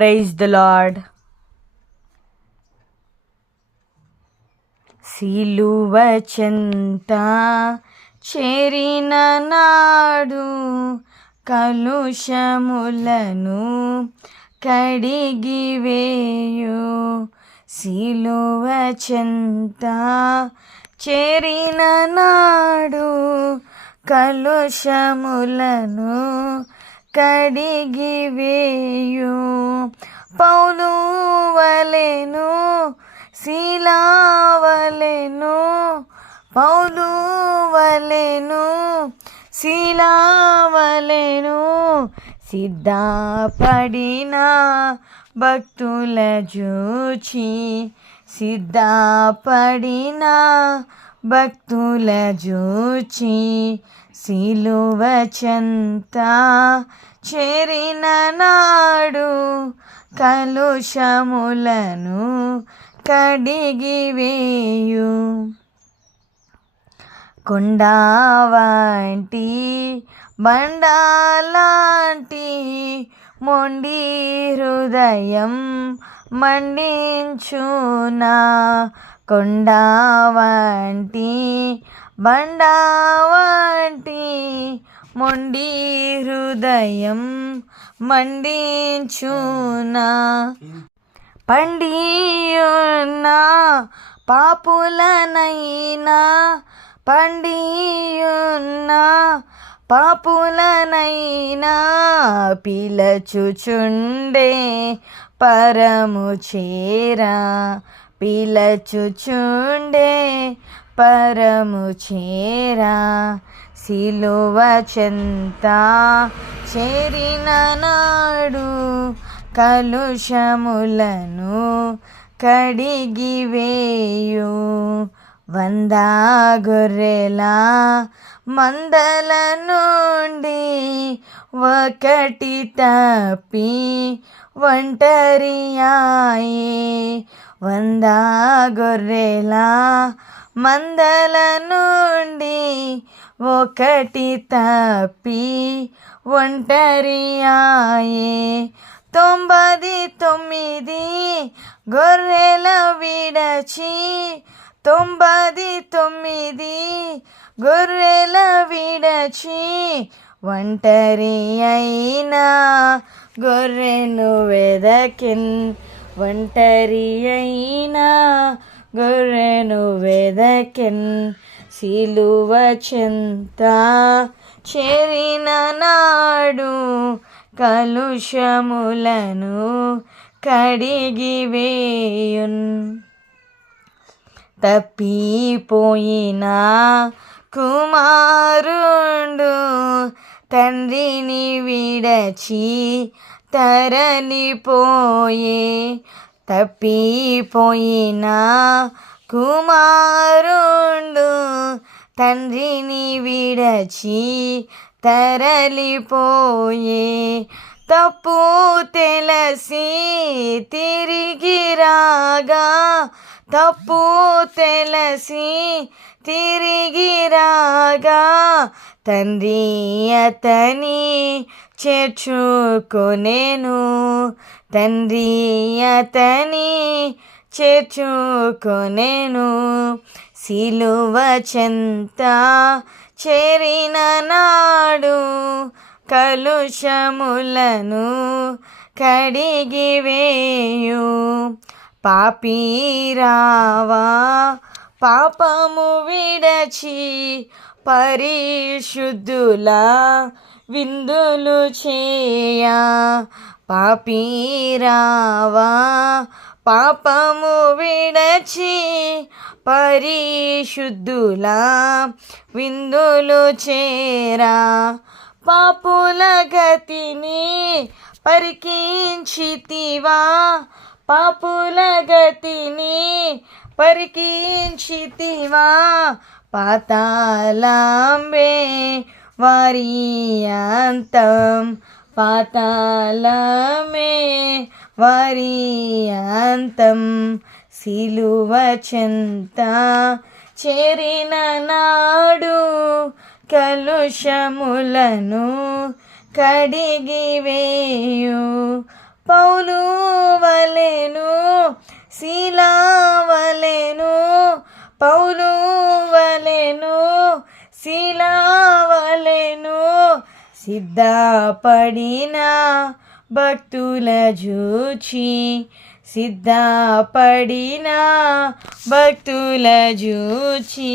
Praise the lord సిలువ చెంత చేరిన నాడు కలుషములను కడిగివేయు సిలువ చెంత చేరిన నాడు కలుషములను కడిగివేయు పౌలు వలెను శిలావలెను పౌలు వలెను శిలావలెను సిద్ధపడిన భక్తుల చూచి సిద్ధపడిన భక్తుల జూచి సిలువ చెంత చేరిన నాడు కలుషములను కడిగివేయు కొండా వంటి బండాలాంటి మొండి హృదయం మండించునా కొండా వంటి బండా వంటి మొండి హృదయం మండించునా. పండియున్న పాపులనైనా పండియున్న పాపులనైనా పిలచుచుండే పరము చేరా. పిలచుచుండే పరము చేరా సిలువ చెంత చేరిన నాడు కలుషములను కడిగివేయు వంద గొర్రెల మందల నుండి ఒకటి తప్పి ఒంటరియాయే వంద గొర్రెల మందల నుండి ఒకటి తప్పి ఒంటరియాయే తొంభది తొమ్మిది గొర్రెల విడచి తొంభది తొమ్మిది గొర్రెల విడచి ఒంటరి అయినా గొర్రెను వెదకిన్ ఒంటరి అయినా గొర్రెను వెదకిన్ సిలువ చెంత చేరిన నాడు కలుషములను కడిగివేయున్ తప్పిపోయిన కుమారుండు తండ్రిని విడచి తరలిపోయే తప్పిపోయిన కుమారుండు తండ్రిని విడచి తరలిపోయే. తప్పు తెలసి తిరిగి రాగా తప్పు తెలసి తిరిగి రాగా తండ్రి అతని చేర్చుకొనేను తండ్రి అతని చేర్చుకొనేను సిలువ చెంత చేరిన నాడు కలుషములను కడిగివేయు పాపీరావా పాపము విడచి పరిశుద్ధులా విందులు చేయా పాపీరావా పాపము విడచి పరిశుద్ధులా విందులు చేరా. పాపుల గతిని పరికించితివా పాపుల గతిని పరికించితివా పాతాళంబే వారి అంతం పాతాళమే. వారి అంతం సిలువ చెంత చేరిన నాడు కలుషములను కడిగివేయు పౌలు వలెను శిలావలెను పౌలు వలెను శిల సిద్ధపడిన భక్తుల జూచి సిద్ధపడిన భక్తుల జూచి